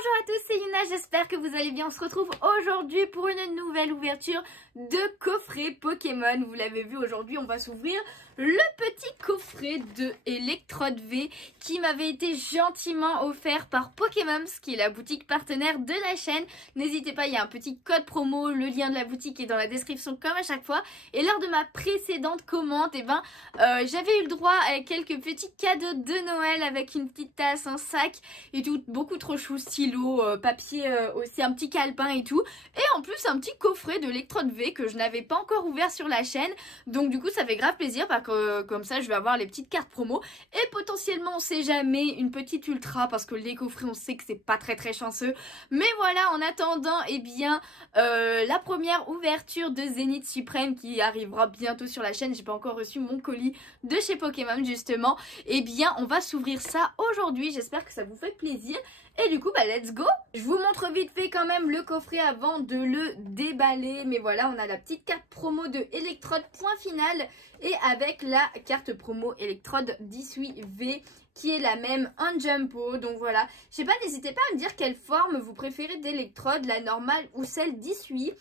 Bonjour à tous, c'est Yuna, j'espère que vous allez bien. On se retrouve aujourd'hui pour une nouvelle ouverture de coffret Pokémon. Vous l'avez vu, aujourd'hui on va s'ouvrir le petit coffret de Electrode V qui m'avait été gentiment offert par Pokémon, qui est la boutique partenaire de la chaîne. N'hésitez pas, il y a un petit code promo, le lien de la boutique est dans la description comme à chaque fois. Et lors de ma précédente commande, j'avais eu le droit à quelques petits cadeaux de Noël avec une petite tasse, un sac et tout, beaucoup trop chou, stylo, papier aussi, un petit calepin et tout. Et en plus un petit coffret de Electrode V que je n'avais pas encore ouvert sur la chaîne. Donc du coup ça fait grave plaisir parce que comme ça je vais avoir les petites cartes promo. Et potentiellement on sait jamais une petite ultra parce que les coffrets on sait que c'est pas très chanceux. Mais voilà, en attendant la première ouverture de Zénith Suprême qui arrivera bientôt sur la chaîne. J'ai pas encore reçu mon colis de chez Pokémon justement. On va s'ouvrir ça aujourd'hui. J'espère que ça vous fait plaisir. Et du coup, let's go! Je vous montre vite fait quand même le coffret avant de le déballer. Mais voilà, on a la petite carte promo de Electrode point final. Et avec la carte promo Electrode 18V qui est la même en Jumbo. Donc voilà, je sais pas, n'hésitez pas à me dire quelle forme vous préférez d'Electrode, la normale ou celle 18.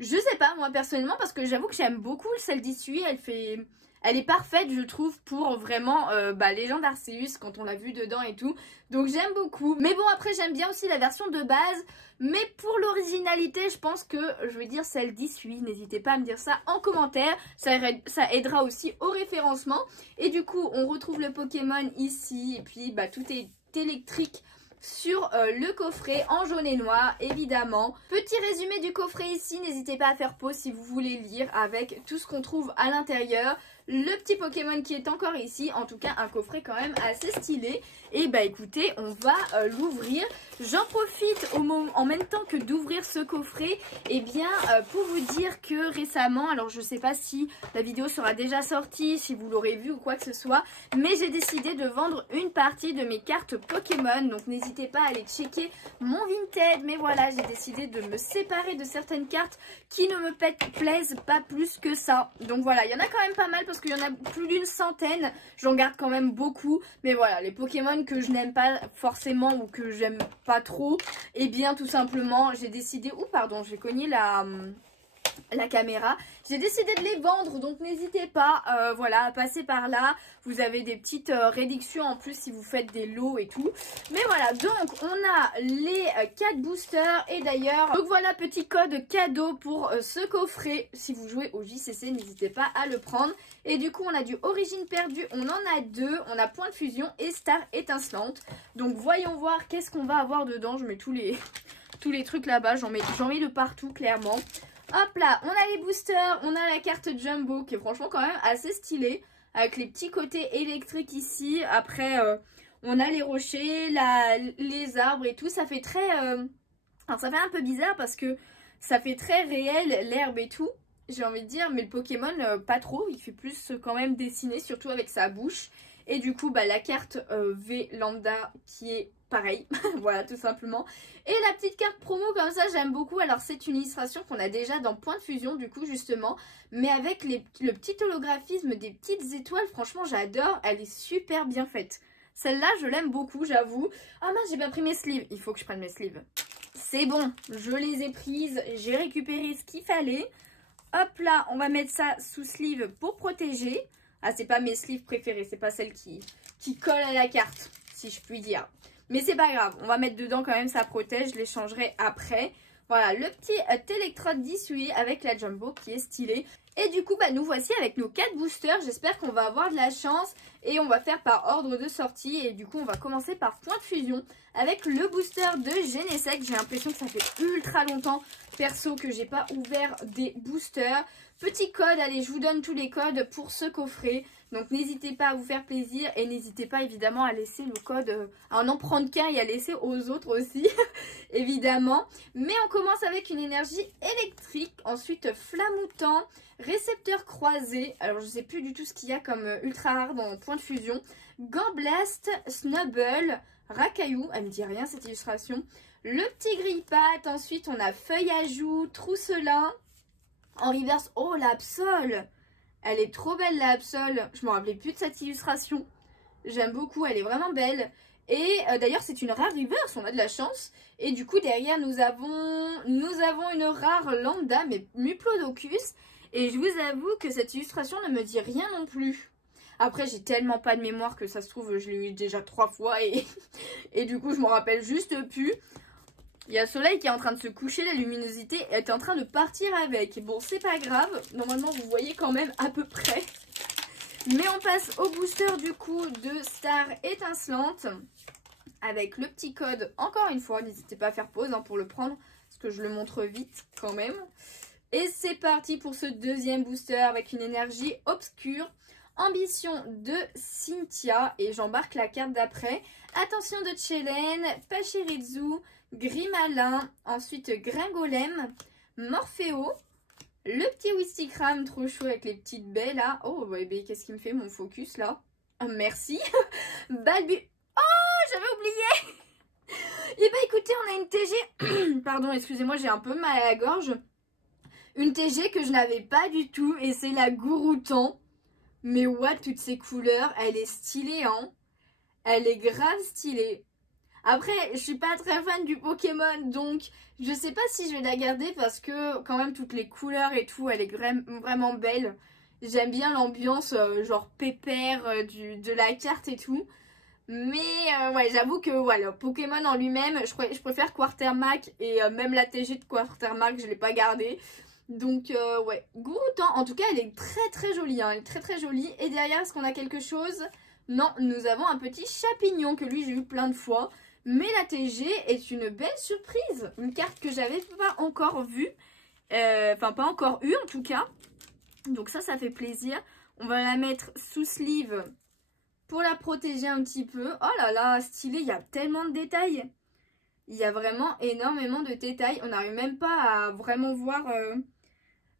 Je sais pas, moi personnellement, parce que j'avoue que j'aime beaucoup celle 18. Elle est parfaite, je trouve, pour vraiment Légende Arceus, quand on l'a vu dedans et tout. Donc j'aime beaucoup. Mais bon, après, j'aime bien aussi la version de base. Mais pour l'originalité, je pense que je vais dire celle 18. N'hésitez pas à me dire ça en commentaire. Ça aidera aussi au référencement. Et du coup, on retrouve le Pokémon ici. Et puis, tout est électrique sur le coffret en jaune et noir évidemment. Petit résumé du coffret ici, n'hésitez pas à faire pause si vous voulez lire avec tout ce qu'on trouve à l'intérieur. Le petit Pokémon qui est encore ici, en tout cas un coffret quand même assez stylé. Et écoutez, on va l'ouvrir. J'en profite en même temps que d'ouvrir ce coffret, pour vous dire que récemment, alors je sais pas si la vidéo sera déjà sortie, si vous l'aurez vu ou quoi que ce soit, mais j'ai décidé de vendre une partie de mes cartes Pokémon. Donc n'hésitez pas à aller checker mon Vinted. Mais voilà, j'ai décidé de me séparer de certaines cartes qui ne me plaisent pas plus que ça. Donc voilà, il y en a quand même pas mal parce qu'il y en a plus d'une centaine. J'en garde quand même beaucoup. Mais voilà, les Pokémon que je n'aime pas forcément ou que j'aime pas trop, tout simplement j'ai décidé, j'ai cogné la caméra, j'ai décidé de les vendre. Donc n'hésitez pas à passer par là. Vous avez des petites réductions en plus si vous faites des lots et tout. Mais voilà, donc on a les 4 boosters. Et d'ailleurs, donc voilà, petit code cadeau pour ce coffret. Si vous jouez au JCC, n'hésitez pas à le prendre. Et du coup on a du Origine Perdue, on en a 2. On a Point de Fusion et Star Étincelante. Donc voyons voir qu'est-ce qu'on va avoir dedans. Je mets tous les trucs là-bas, j'en mets de partout clairement. Hop là, on a les boosters, on a la carte Jumbo qui est franchement quand même assez stylée. Avec les petits côtés électriques ici. Après, on a les rochers, les arbres et tout. Ça fait très... Alors ça fait un peu bizarre parce que ça fait très réel l'herbe et tout. J'ai envie de dire, mais le Pokémon, pas trop. Il fait plus quand même dessiner, surtout avec sa bouche. Et du coup, la carte V lambda qui est pareil. Voilà, tout simplement. Et la petite carte promo comme ça, j'aime beaucoup. Alors, c'est une illustration qu'on a déjà dans Point de Fusion, du coup, justement. Mais avec le petit holographisme des petites étoiles, franchement, j'adore. Elle est super bien faite. Celle-là, je l'aime beaucoup, j'avoue. Ah mince, j'ai pas pris mes sleeves. Il faut que je prenne mes sleeves. C'est bon, je les ai prises. J'ai récupéré ce qu'il fallait. Hop là, on va mettre ça sous sleeve pour protéger. Ah, c'est pas mes sleeves préférés, c'est pas celle qui colle à la carte, si je puis dire. Mais c'est pas grave, on va mettre dedans quand même, ça protège, je les changerai après. Voilà, le petit Electrode 18 avec la Jumbo qui est stylée. Et du coup, nous voici avec nos 4 boosters. J'espère qu'on va avoir de la chance et on va faire par ordre de sortie. Et du coup, on va commencer par Point de Fusion avec le booster de Genesect. J'ai l'impression que ça fait ultra longtemps, perso, que j'ai pas ouvert des boosters. Petit code, allez, je vous donne tous les codes pour ce coffret. Donc n'hésitez pas à vous faire plaisir et n'hésitez pas évidemment à laisser le code, à en prendre qu'un et à laisser aux autres aussi, évidemment. Mais on commence avec une énergie électrique, ensuite Flamoutant, récepteur croisé. Alors je sais plus du tout ce qu'il y a comme ultra rare dans Point de Fusion. Gamblaste, Snubble, Racaillou, elle me dit rien cette illustration. Le petit grille-patte, ensuite on a Feuille à Joue, Trousselin. En reverse, oh la Absol, elle est trop belle la Absol, je me rappelais plus de cette illustration, j'aime beaucoup, elle est vraiment belle. Et d'ailleurs c'est une rare reverse, on a de la chance. Et du coup derrière nous avons une rare lambda mais Muplodocus. Et je vous avoue que cette illustration ne me dit rien non plus. Après j'ai tellement pas de mémoire que ça se trouve je l'ai eu déjà 3 fois et du coup je m'en rappelle juste plus. Il y a le soleil qui est en train de se coucher, la luminosité est en train de partir avec. Bon c'est pas grave, normalement vous voyez quand même à peu près. Mais on passe au booster du coup de Star Étincelante. Avec le petit code, encore une fois, n'hésitez pas à faire pause pour le prendre. Parce que je le montre vite quand même. Et c'est parti pour ce deuxième booster avec une énergie obscure. Ambition de Cynthia. Et j'embarque la carte d'après. Attention de Chelen, Pachirizu, Grimalin. Ensuite Gringolem, Morpheo. Le petit Wistikram trop chaud avec les petites baies là. Oh, bah, qu'est-ce qui me fait mon focus là? Oh, merci. Balbu. Oh, j'avais oublié. Et bah écoutez, on a une TG. Pardon, excusez-moi, j'ai un peu mal à la gorge. Une TG que je n'avais pas du tout. Et c'est la Gouroutan. Mais what, toutes ces couleurs. Elle est stylée, hein. Elle est grave stylée. Après, je suis pas très fan du Pokémon, donc je sais pas si je vais la garder parce que quand même toutes les couleurs et tout, elle est vraiment belle. J'aime bien l'ambiance genre pépère de la carte et tout. Mais ouais, j'avoue que voilà, Pokémon en lui-même, je préfère Quartermac et même la TG de Quartermac, je l'ai pas gardée. Donc ouais, Gouroutan, en tout cas elle est très très jolie, hein, elle est très très jolie. Et derrière, est-ce qu'on a quelque chose? Non, nous avons un petit Chapignon que lui j'ai eu plein de fois. Mais la TG est une belle surprise. Une carte que j'avais pas encore vue. Enfin, pas encore eue en tout cas. Donc ça fait plaisir. On va la mettre sous sleeve pour la protéger un petit peu. Oh là là, stylé, il y a tellement de détails. Il y a vraiment énormément de détails. On n'arrive même pas à vraiment voir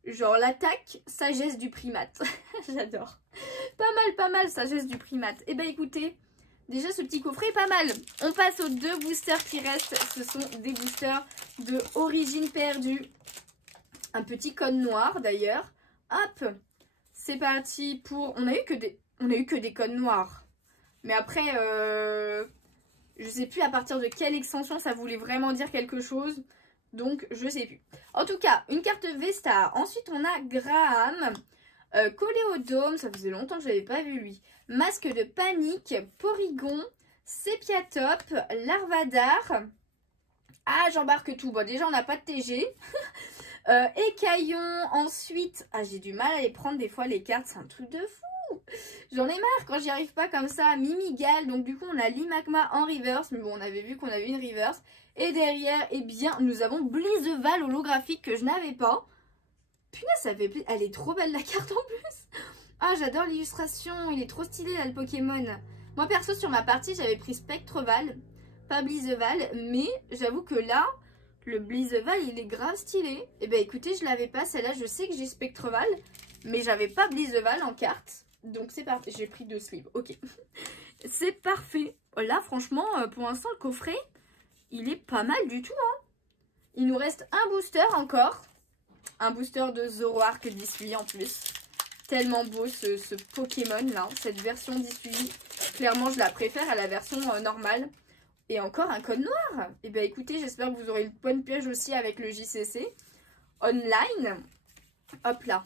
genre l'attaque sagesse du primate. J'adore. Pas mal sagesse du primate. Eh ben écoutez... Déjà, ce petit coffret est pas mal. On passe aux 2 boosters qui restent. Ce sont des boosters de Origine Perdue. Un petit code noir d'ailleurs. Hop, c'est parti pour... On a eu que des codes noirs. Mais après, je sais plus à partir de quelle extension ça voulait vraiment dire quelque chose. Donc, je sais plus. En tout cas, une carte V-Star. Ensuite, on a Graham. Coléodome, ça faisait longtemps que je l'avais pas vu lui. Masque de panique, Porygon, Sépiatop, Larvadar. Ah, j'embarque tout. Bon, déjà, on n'a pas de TG. Écaillon, ensuite... Ah, j'ai du mal à les prendre des fois, les cartes. C'est un truc de fou. J'en ai marre quand j'y arrive pas comme ça. Mimigal, donc du coup, on a Limagma en reverse. Mais bon, on avait vu qu'on avait une reverse. Et derrière, eh bien, nous avons Blizzval holographique que je n'avais pas. Punaise, ça fait plaisir. Elle est trop belle la carte en plus. Ah, j'adore l'illustration. Il est trop stylé là le Pokémon. Moi perso sur ma partie j'avais pris Spectreval, pas Blizzval. Mais j'avoue que là, le Blizzval il est grave stylé. Et ben écoutez, je l'avais pas celle-là. Je sais que j'ai Spectreval, mais j'avais pas Blizzval en carte. Donc c'est parfait. J'ai pris 2 sleeves. Ok. C'est parfait. Là franchement, pour l'instant le coffret, il est pas mal du tout. Hein. Il nous reste un booster encore. Un booster de Zoroark d'Issui en plus. Tellement beau ce Pokémon là. Cette version d'Issui. Clairement je la préfère à la version normale. Et encore un code noir. Et bien écoutez, j'espère que vous aurez une bonne pioche aussi avec le JCC. Online. Hop là.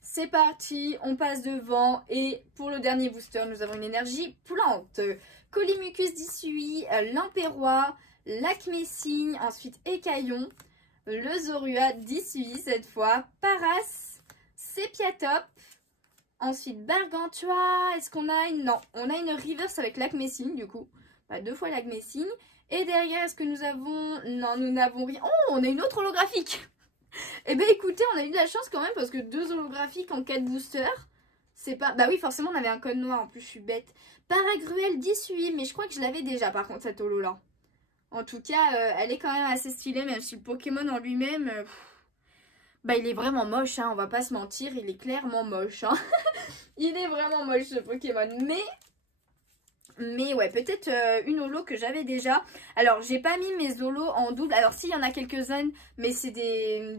C'est parti. On passe devant. Et pour le dernier booster, nous avons une énergie plante. Colimucus d'Issui. Lampérois. Lacmessine. Ensuite Écaillon. Le Zorua d'Issui cette fois, Paras, Sépiatop, ensuite Gargantua, est-ce qu'on a une... Non, on a une reverse avec Lacmessine du coup, 2 fois Lacmessine, et derrière est-ce que nous avons... Non, nous n'avons rien, oh on a une autre holographique. Eh bien écoutez, on a eu de la chance quand même parce que 2 holographiques en 4 boosters, c'est pas... Bah oui forcément on avait un code noir, en plus je suis bête. Paragruel d'Issui, mais je crois que je l'avais déjà par contre cette holo là. En tout cas, elle est quand même assez stylée, même si le Pokémon en lui-même, bah il est vraiment moche, hein, on va pas se mentir, il est clairement moche. Hein. Il est vraiment moche ce Pokémon, mais ouais, peut-être une holo que j'avais déjà. Alors, j'ai pas mis mes holos en double, alors si, il y en a quelques-unes, mais c'est des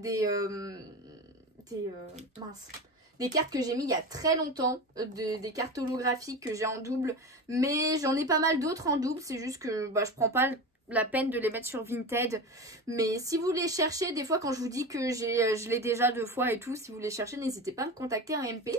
des cartes que j'ai mis il y a très longtemps, des cartes holographiques que j'ai en double, mais j'en ai pas mal d'autres en double, c'est juste que bah, je prends pas la peine de les mettre sur Vinted. Mais si vous les cherchez, des fois quand je vous dis que je l'ai déjà 2 fois et tout, si vous les cherchez, n'hésitez pas à me contacter en MP.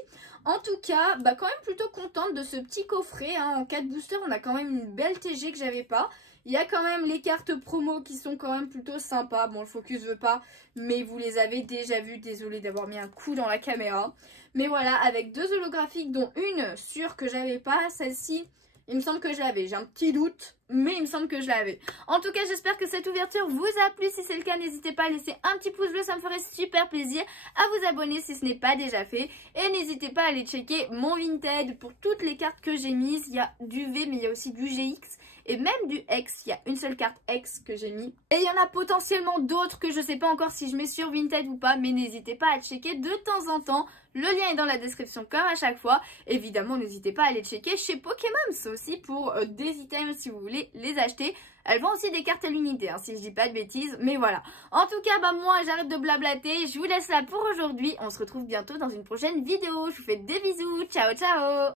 En tout cas, bah quand même plutôt contente de ce petit coffret, hein. En 4 boosters, on a quand même une belle TG que j'avais pas. Il y a quand même les cartes promo qui sont quand même plutôt sympas. Bon, le focus veut pas, mais vous les avez déjà vues. Désolée d'avoir mis un coup dans la caméra. Mais voilà, avec 2 holographiques, dont une sûre que j'avais pas, celle-ci... Il me semble que je l'avais, j'ai un petit doute, mais il me semble que je l'avais. En tout cas, j'espère que cette ouverture vous a plu. Si c'est le cas, n'hésitez pas à laisser un petit pouce bleu, ça me ferait super plaisir. À vous abonner si ce n'est pas déjà fait. Et n'hésitez pas à aller checker mon Vinted pour toutes les cartes que j'ai mises. Il y a du V, mais il y a aussi du GX. Et même du X, il y a une seule carte X que j'ai mis. Et il y en a potentiellement d'autres que je ne sais pas encore si je mets sur Vinted ou pas. Mais n'hésitez pas à checker de temps en temps. Le lien est dans la description comme à chaque fois. Évidemment, n'hésitez pas à aller checker chez Pokémon. C'est aussi pour des items si vous voulez les acheter. Elles vendent aussi des cartes à l'unité, hein, si je dis pas de bêtises. Mais voilà. En tout cas, bah moi, j'arrête de blablater. Je vous laisse là pour aujourd'hui. On se retrouve bientôt dans une prochaine vidéo. Je vous fais des bisous. Ciao, ciao.